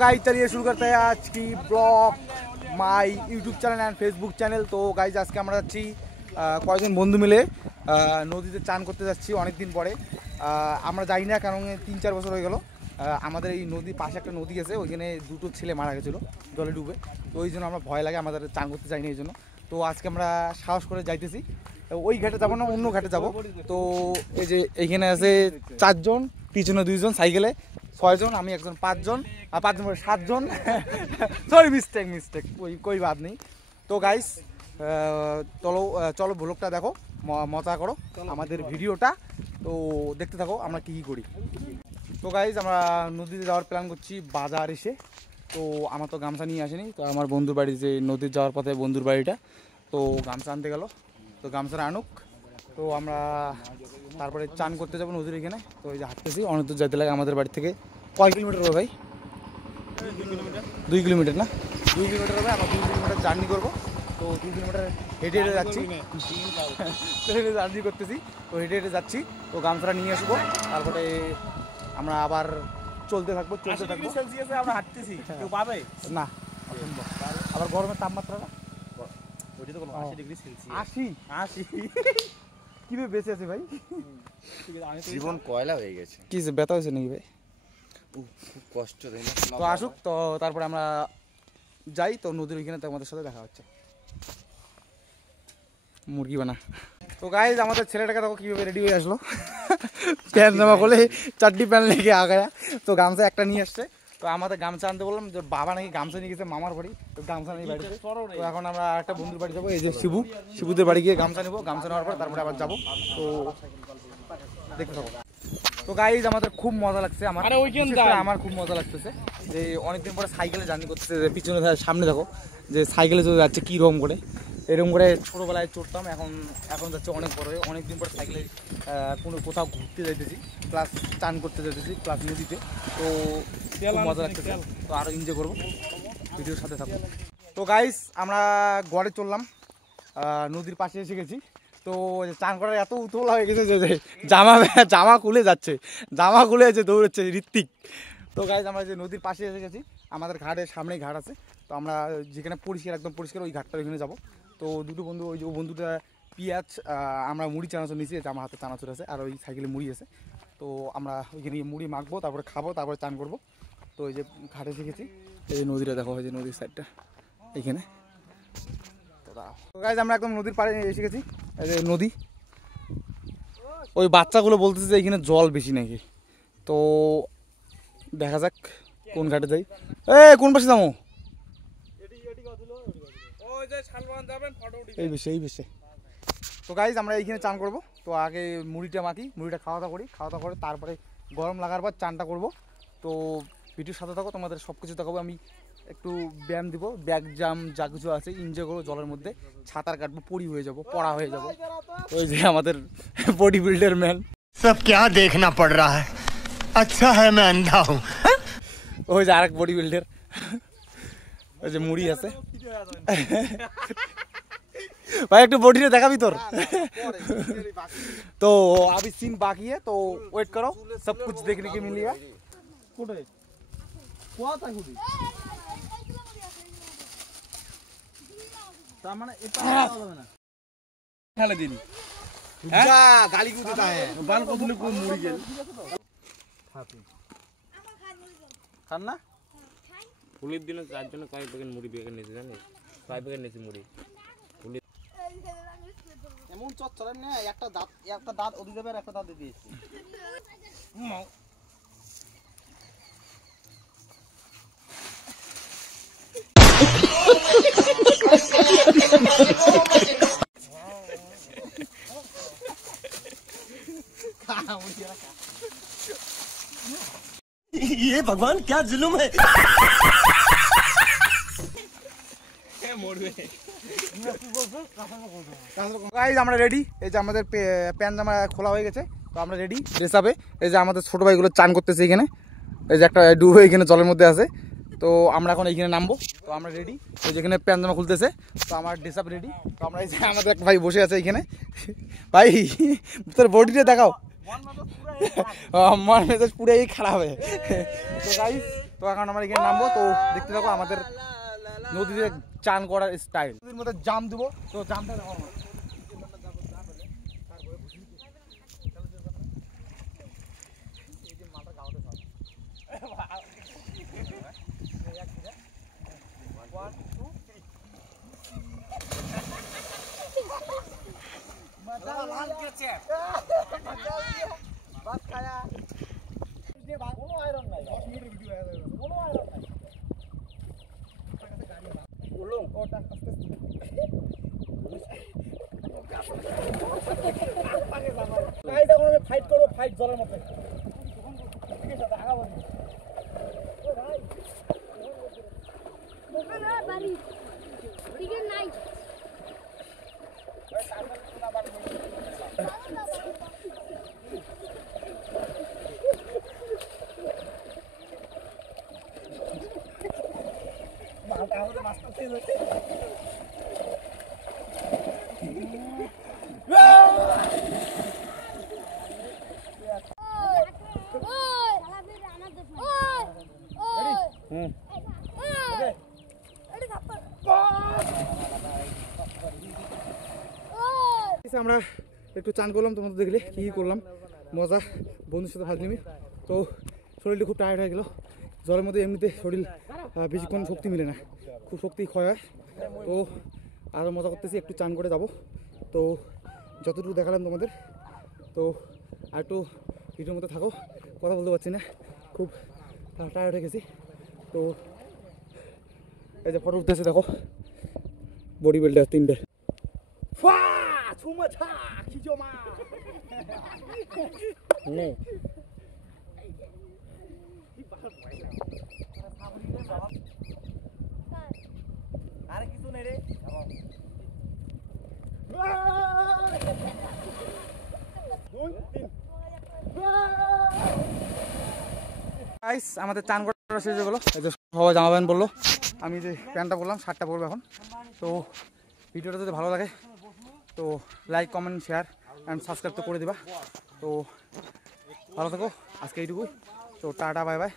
Guys चलिए शुरू करते हैं आज की blog my YouTube channel and Facebook channel. तो गाइस आज के আমরা যাচ্ছি কয়েকজন বন্ধু মিলে নদীতে চান করতে যাচ্ছি অনেক দিন পরে। আমরা যাই না কারণ 3-4 বছর হয়ে গেল। আমাদের এই নদীর পাশে একটা নদী আছে, ওইখানে দুটো ছেলে মারা গেছিলো জলে ডুবে। তো ওই জন্য আমরা ভয় লাগে, আমাদের চান করতে যাই না এই জন্য। তো আজকে আমরা সাহস করে যাইতেছি, ওই ঘাটে যাবো না, অন্য ঘাটে যাব। তো এই যে এইখানে আছে 4 জন, পিছনে 2 জন, সাইকেলে 6 জন, আমি একজন 5 জন, আর 5 জন 7 জন। সরি মিস্টেক कोई बात नहीं। तो गाइस চলো চলো ব্লগটা দেখো, মজা করো আমাদের ভিডিওটা, তো দেখতে থাকো আমরা কী করি। তো গাইস আমরা নদীতে যাওয়ার প্ল্যান করছি বাজার এসে। তো আমার তো গামছা নিয়ে আসেনি, তো আমার বন্ধুর বাড়ি যে নদীর যাওয়ার পথে বন্ধুর বাড়িটা, তো গামছা আনতে গেল, তো গামছাটা আনুক। তো আমরা তারপরে চান করতে যাবো নদীর এখানে। তো এই যে হাঁটতেছি, অনেক দূর যাইতে লাগে আমাদের বাড়ি থেকে। কয় কিলোমিটার হবে ভাই? 2 কিলোমিটার না, 2 কিলোমিটার হবে। আমরা 2 কিলোমিটার জার্নি করবো। তো 2 কিলোমিটার হেঁটে হেঁটে যাচ্ছি, জার্নি করতেছি, তো হেঁটে হেঁটে যাচ্ছি। তো গামছাটা নিয়ে আসবো, তারপরে আমরা আবার চলতে থাকবো আমরা হাঁটতেছি, কেউ পাবে না। আবার গরমের তাপমাত্রাটা 80 কিভাবে বেঁচে আছে ভাই? জীবন কয়লা হয়ে গেছে। কি ব্যথা হয়েছে নাকি ভাই? খুব কষ্ট। তো আসুক, তো তারপরে আমরা যাই। তো নদীর ওইখানে আমাদের সাথে দেখা হচ্ছে। মুরগি বানা। তো গাইজ আমাদের ছেলেটাকে দেখো কীভাবে রেডি হয়ে আসলো, প্যান্ট জামা খুলে 4টি প্যান্ট লেগে আগায়া। তো গামছা একটা নিয়ে আসছে। তো আমাদের গামছা আনতে বললাম, যে বাবা নাকি গামছা নিয়ে গেছে মামার বাড়ি, তো গামছা নেই বাড়িতে। তো এখন আমরা একটা বন্ধুর বাড়ি যাবো, এই যে শিবুদের বাড়ি গিয়ে গামছা নেবো। গামছা নেওয়ার পর তারপরে আবার যাবো। তো দেখতে থাকো। তো গাইজ আমাদের খুব মজা লাগছে, আমার খুব মজা লাগতেছে যে অনেকদিন পরে সাইকেলে জার্নি করতেছে। পিছনে সামনে দেখো যে সাইকেলে চলে যাচ্ছে কীরকম করে, এরকম করে ছোটোবেলায় চড়তাম, এখন যাচ্ছে অনেক বড় হয়ে। অনেকদিন পরে সাইকেলে কোথাও ঘুরতে যাইতেছি, প্লাস চান করতে যাইতেছি, প্লাস নদীতে। তো খুব মজা লাগতেছে, তো আরও এনজয় করবো, ভিডিওর সাথে থাকবো। তো গাইস আমরা গড়ে চললাম, নদীর পাশে এসে গেছি। তো চান করার এত উতলা হয়ে গেছে যে জামা খুলে যাচ্ছে, জামা খুলে যাচ্ছে, দৌড়চ্ছে ঋত্বিক। তো গাইস আমরা যে নদীর পাশে এসে গেছি, আমাদের ঘাটের সামনেই ঘাট আছে। তো আমরা যেখানে পরিষ্কার, একদম পরিষ্কার, ওই ঘাটটা ওইখানে যাবো। তো দুটো বন্ধু, ওই যে বন্ধুটা পিঁয়াজ, আমরা মুড়ি চানাচুর নিয়েছি, আমার হাতে চানাচুর আছে, আর ওই সাইকেলে মুড়ি আছে। তো আমরা ওইখানে মুড়ি মাখবো, তারপরে খাবো, তারপরে চান করবো। তো এই যে ঘাটে শিখেছি, এই যে নদীটা দেখো, এই যে নদীর সাইডটা এইখানে। তো গাইজ আমরা একদম নদীর পাড়ে এসে গেছি, এই যে নদী। ওই বাচ্চাগুলো বলতেছে যে এখানে জল বেশি নাকি। তো দেখা যাক কোন ঘাটে যাই। কোন পাশে যাবো? এই বেশে। তো গাইজ আমরা এইখানে চান করবো। তো আগে মুড়িটা মাখি, মুড়িটা খাওয়া দাওয়া করি, খাওয়া দাওয়া করে তারপরে গরম লাগার পর চানটা করবো। তো ভিডিওর সাথে থাকো, তোমাদের সব কিছু দেখাবো। আমি একটু ব্যায়াম দিব, ব্যাগ জাম যা কিছু আছে এনজয় করবো, জলের মধ্যে সাঁতার কাটবো, পড়া হয়ে যাবো। ওই যে আমাদের বডি বিল্ডার ম্যান। সব क्या देखना पड़ रहा है, अच्छा है मैं अंधा हूँ। ওই যে আরেক বডি বিল্ডার, ওই যে মুড়ি আছে। भाई एक बॉडी देखा भी तोर। तो अभी सीन बाकी है, तो वेट करो, सब कुछ देखने के मिलेगा। गाली क्यों देता है? बाल को तुमने कोई मुड़ी गेल खाना হোলির দিনে 4 জনে কয় প্যাকেট মুড়ি প্যাকেট নিয়েছে জানিস? 5 প্যাকেট নিয়েছে মুড়ি। এমন চচ্চড়া না, একটা দাঁত ওদিকে যাবে আর একটা দাঁত দিয়ে দিয়েছি। ये भगवान क्या जुल्म है। গাইস আমরা রেডি, এই যে আমাদের প্যান্ট জামা খোলা হয়ে গেছে। তো আমরা রেডি ড্রেস আপে। এই যে আমাদের ছোটো ভাইগুলো চান করতেছে এখানে, এই যে একটা ডুবে এখানে জলের মধ্যে আছে। তো আমরা এখন এইখানে নামবো। তো আমরা রেডি, ওই যেখানে প্যান্ট জামা খুলতেছে। তো আমার ড্রেস আপ রেডি। তো আমরা এই যে আমাদের এক ভাই বসে আছে এইখানে। ভাই তোর বডিটা দেখাও। আমার মেজাজ পুরাই খারাপ হয়। তো গাইস তো এখন আমরা এখানে নামবো। তো দেখতে থাকো আমাদের নদীতে চান করার স্টাইল। নদীর মধ্যে জাম দেবো, তো জামটা দেখো আমার। ফাইট করবো, ফাইট জলের মধ্যে। আমরা একটু চান করলাম, তোমাদের দেখলে কী কী করলাম, মজা, বন্ধুর সাথে ফাজলিমি। তো শরীরটা খুব টায়ার্ড হয়ে গেলো। জলের মধ্যে এমনিতে শরীর বেশিক্ষণ শক্তি মিলে না, খুব শক্তি ক্ষয় হয়। তো আরও মজা করতেছি, একটু চান করে যাবো। তো যতটুকু দেখালাম তোমাদের, তো আর একটু ভিডিওর মধ্যে থাকো, কথা বলতে পারছি না, খুব টায়ার্ড হয়ে গেছি। তো এই যে ফটো উঠতেছে দেখো, বডি বিল্ডার 3টে। আর কিছু নেই রে, আমাদের চান করা শেষ হয়ে গেলো। এই যে সবাই জামা প্যান্ট বললো, আমি যে প্যান্টটা বললাম শার্টটা পরবো এখন। তো ভিডিওটা যদি ভালো লাগে তো like, comment, share and subscribe তো করে দিবা। তো ভালো থাকো, আজকে এইটুকুই। তো টাটা, বাই বাই।